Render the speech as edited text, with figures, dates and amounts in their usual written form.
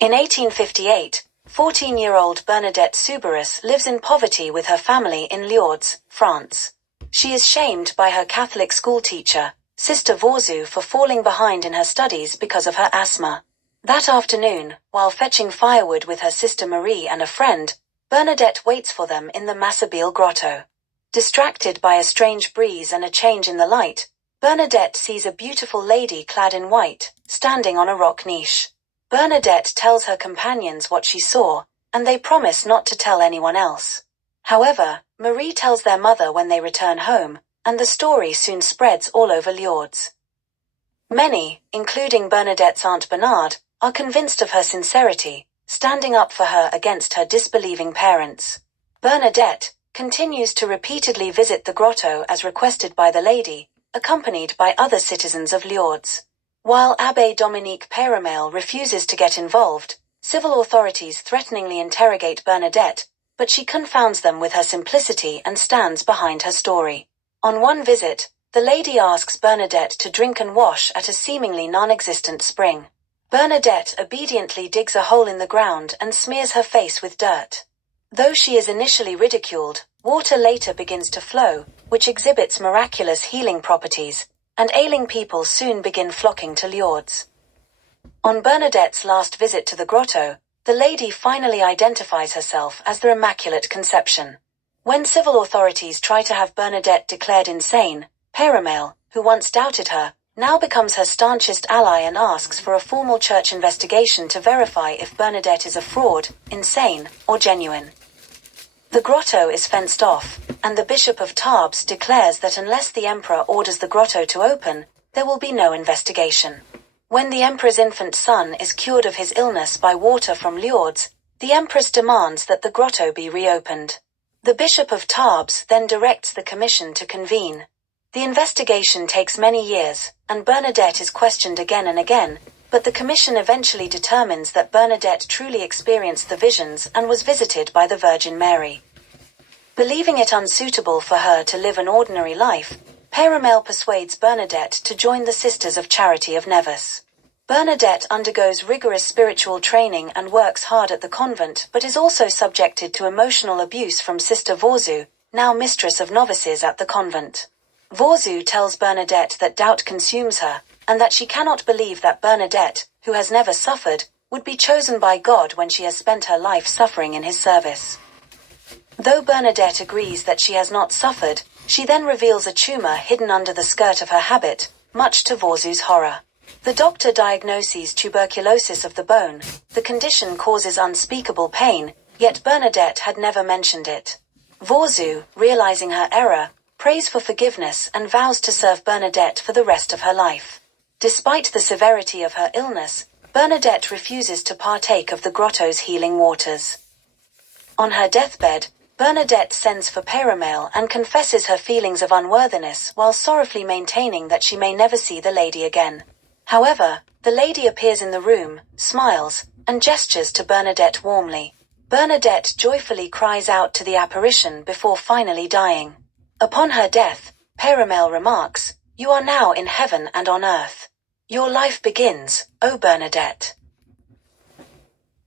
In 1858, 14-year-old Bernadette Suberus lives in poverty with her family in Lourdes, France. She is shamed by her Catholic schoolteacher, Sister Vorzou, for falling behind in her studies because of her asthma. That afternoon, while fetching firewood with her sister Marie and a friend, Bernadette waits for them in the Massabile grotto. Distracted by a strange breeze and a change in the light, Bernadette sees a beautiful lady clad in white, standing on a rock niche. Bernadette tells her companions what she saw, and they promise not to tell anyone else. However, Marie tells their mother when they return home, and the story soon spreads all over Lourdes. Many, including Bernadette's Aunt Bernard, are convinced of her sincerity, standing up for her against her disbelieving parents. Bernadette continues to repeatedly visit the grotto as requested by the lady, accompanied by other citizens of Lourdes. While Abbé Dominique Péramel refuses to get involved, civil authorities threateningly interrogate Bernadette, but she confounds them with her simplicity and stands behind her story. On one visit, the lady asks Bernadette to drink and wash at a seemingly non-existent spring. Bernadette obediently digs a hole in the ground and smears her face with dirt. Though she is initially ridiculed, water later begins to flow, which exhibits miraculous healing properties, and ailing people soon begin flocking to Lourdes. On Bernadette's last visit to the grotto, the lady finally identifies herself as the Immaculate Conception. When civil authorities try to have Bernadette declared insane, Péramel, who once doubted her, now becomes her staunchest ally and asks for a formal church investigation to verify if Bernadette is a fraud, insane, or genuine. The grotto is fenced off, and the Bishop of Tarbes declares that unless the emperor orders the grotto to open, there will be no investigation. When the emperor's infant son is cured of his illness by water from Lourdes, the empress demands that the grotto be reopened. The Bishop of Tarbes then directs the commission to convene. The investigation takes many years, and Bernadette is questioned again and again, but the commission eventually determines that Bernadette truly experienced the visions and was visited by the Virgin Mary. Believing it unsuitable for her to live an ordinary life, Péramel persuades Bernadette to join the Sisters of Charity of Nevis. Bernadette undergoes rigorous spiritual training and works hard at the convent, but is also subjected to emotional abuse from Sister Vorzou, now mistress of novices at the convent. Vorzou tells Bernadette that doubt consumes her, and that she cannot believe that Bernadette, who has never suffered, would be chosen by God when she has spent her life suffering in his service. Though Bernadette agrees that she has not suffered, she then reveals a tumor hidden under the skirt of her habit, much to Vorzou's horror. The doctor diagnoses tuberculosis of the bone. The condition causes unspeakable pain, yet Bernadette had never mentioned it. Vorzou, realizing her error, prays for forgiveness and vows to serve Bernadette for the rest of her life. Despite the severity of her illness, Bernadette refuses to partake of the grotto's healing waters. On her deathbed, Bernadette sends for Péramel and confesses her feelings of unworthiness while sorrowfully maintaining that she may never see the lady again. However, the lady appears in the room, smiles, and gestures to Bernadette warmly. Bernadette joyfully cries out to the apparition before finally dying. Upon her death, Péramel remarks, "You are now in heaven and on earth. Your life begins, O Bernadette."